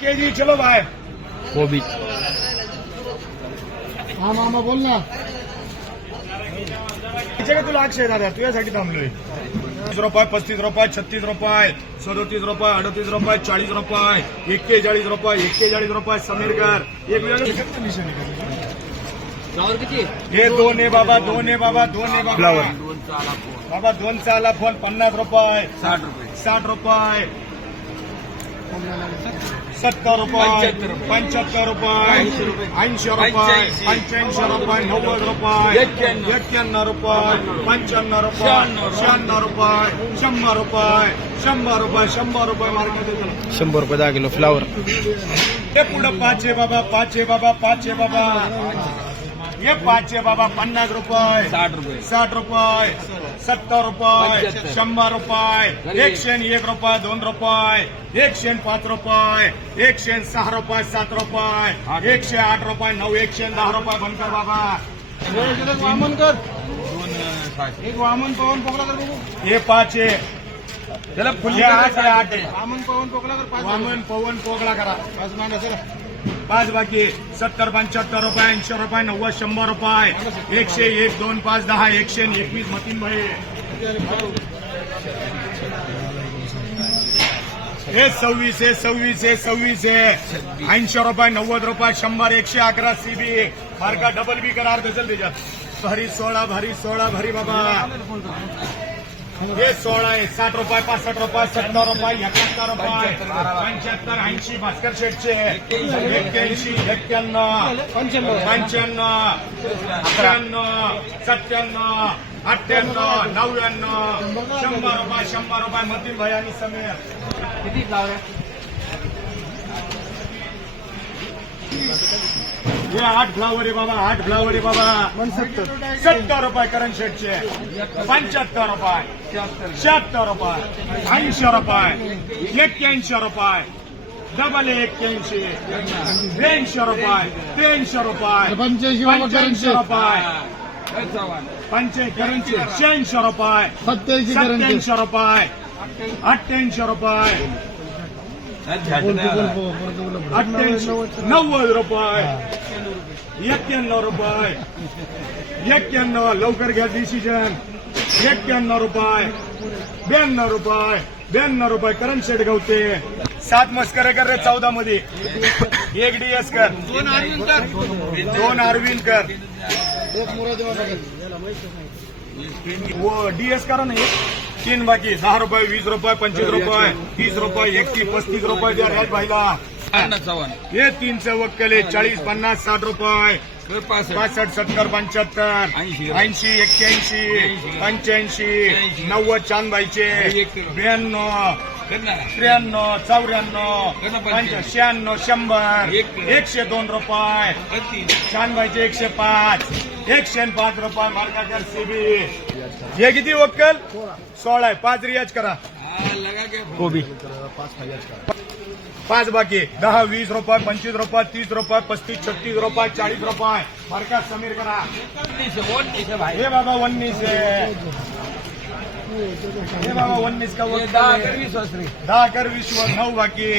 KG चलो भाई कोबी हा मामा बोल ना का तुला अक्षय दादा तुझ्यासाठी थांबलोय 30 रुपये 35 रुपये 36 रुपये 37 रुपये 38 रुपये 40 रुपये 41 रुपये 41 रुपये समीरकर एक फ्लावर किती हे दोन आहे बाबा दोन आहे बाबा दोन आहे बाबा बाबा दोन चाला फोन 50 रुपये 60 रुपये 70 रुपये 75 रुपये 80 रुपये 85 रुपये 90 रुपये 91 रुपये 95 रुपये 96 रुपये 100 रुपये 100 रुपये 100 रुपये मार्केट 100 रुपये 10 किलो फ्लावर हे पुढं 5 आहे बाबा 5 आहे बाबा 5 आहे बाबा ये 5 आहे बाबा 50 रुपये 60 रुपये 70 रुपये 100 रुपये 101 रुपये 2 रुपये 105 रुपये 106 रुपये 7 रुपये 108 रुपये 9 110 रुपये बनकर बाबा वामन कर एक वामन पवन पोकला कर बघू हे 5 आहे त्याला फुले 8 आहे वामन पवन पोकला कर वामन पवन पोकला करा 5 मान असेल 5 बाकी 70 75 रुपये 80 रुपये 90 100 रुपये 101 2 5 10 121 मतीन भाई हे 26 आहे 26 आहे 26 आहे 80 रुपये 90 रुपये 100 111 सीबी मार्का डबल बी करा अर्ध चल त्याच्यात भारी 16 भारी 16 भारी बाबा हे 16 आहे 60 रुपये 65 रुपये 70 रुपये 71 रुपये 75 80 भास्कर शेटचे 81 91 95 95 97 98 99 100 रुपये मतीन भाई आणि समीर किती फ्लावर हे 8 फ्लावर आहे बाबा 8 फ्लावर आहे बाबा 70 रुपये करण शेटचे 75 रुपये 76 रुपये 80 रुपये 81 रुपये डबल 81 82 रुपये 83 रुपये 85 रुपये 86 रुपये 87 रुपये 88 रुपये 90 रुपये 91 रुपये 91 लवकर घ्या डिसिजन 91 रुपये 92 रुपये 92 रुपये करण शेट गवते 7 मस्करे कर रे 14 मध्ये 1 डीएस कर 2 अरविंद कर डीएस करा नाही 3 बाकी 10 रुपये 20 रुपये 25 रुपये 30 रुपये 31 35 रुपये द्या राज भाईला हे 3 चे वक्कले 40 50 60 रुपये 65 70 75 80 81 85 90 चांदबाईचे 92 93 94 96 100 102 रुपये चांदबाईचे 105 105 रुपये मार्गाकर सीबी हे किती वक्कल 16 आहे 5 रियाज करा कोबी 5 बाकी 10 20 रुपये 25 रुपये 30 रुपये 35 36 रुपये 40 रुपये मार्का समीर करा हे बाबा 19 आहे हे बाबा 19 का 10 कर 20 9 बाकी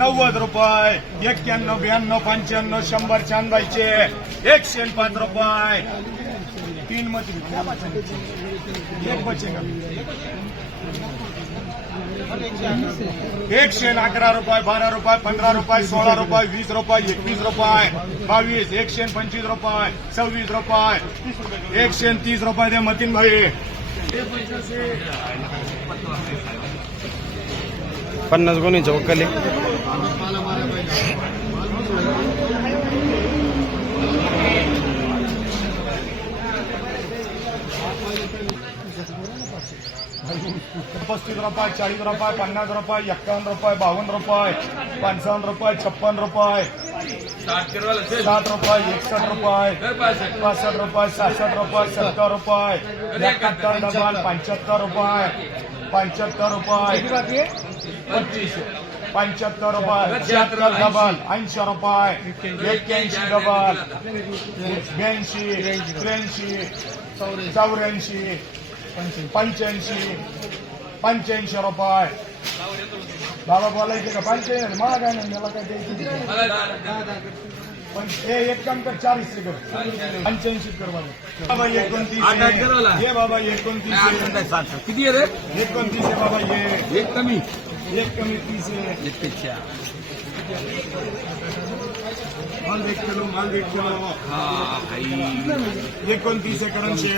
90 रुपये 91 92 95 100 चांदबाईचे 105 रुपये 3 मत एक बचेगा 111 रुपये 12 रुपये 15 रुपये 16 रुपये 20 रुपये 21 रुपये 22 125 रुपये 26 रुपये 130 रुपये दे मतीन भाई 50 गोणीचं वक्कल ₹35 ₹40 ₹50 ₹51 ₹52 ₹55 रुपये 56 रुपये 60 रुपये 61 रुपये 65 रुपये 66 रुपये 70 रुपये 71 डबल 75 रुपये 75 रुपये 25 75 रुपये 76 डबल 80 रुपये 81 डबल 82 83 84 85 रुपये बाबा बोलायचे का 85 मला काय नाही मला काय द्यायचं पण हे एक काम कर 40 कर 85 कर बाबा 29 हे बाबा 29 किती आहे रे 29 आहे बाबा ये एक कमी एक कमी 30 आहे माल 1 किलो 29 आहे करण शे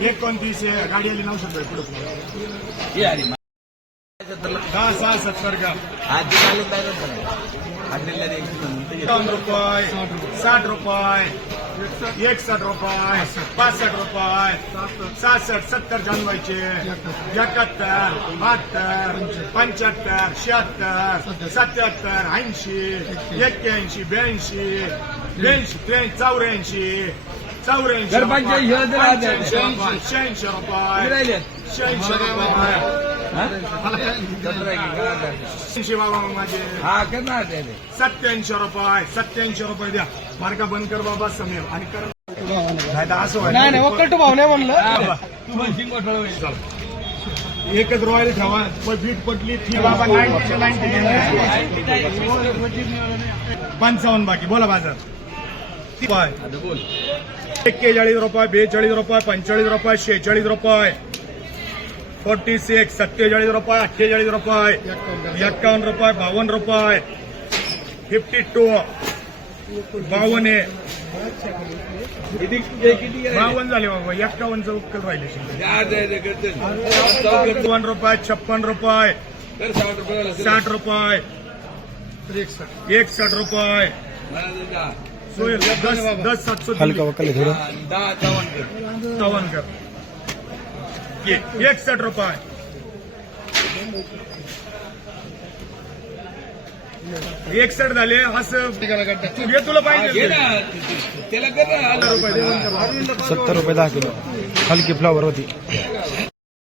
29 आहे गाडी आली 900 रुपये पुढे 10-70 का 51 रुपये 60 रुपये 61 रुपये 65 रुपये 67 70 जानवायचे 71 72 75 76 77 80 81 82 83 84 86 रुपये 86 रुपये बाबा माझे 87 रुपये द्या मार्का बंद कर बाबा समीर आणि कर नाही तर असं नाही वक्कट भाव नाही म्हणलं एकच रॉयल ठेवा बीट पटली ती बाबा 55 बाकी बोला बाजार 41 रुपये 42 रुपये 45 रुपये 46 रुपये 46 47 रुपये 48 रुपये 51 रुपये 52 रुपये 52 52 52 झाले बाबा 51 चं उक्कल राहिले 52 रुपये 56 रुपये 60 रुपये 61 रुपये 10 700 हलका वक्कल आहे थोडं 54 कर 61 रुपये 61 झाले असं घे तुला पाहिजे 70 रुपये 10 किलो हलकी फ्लावर होती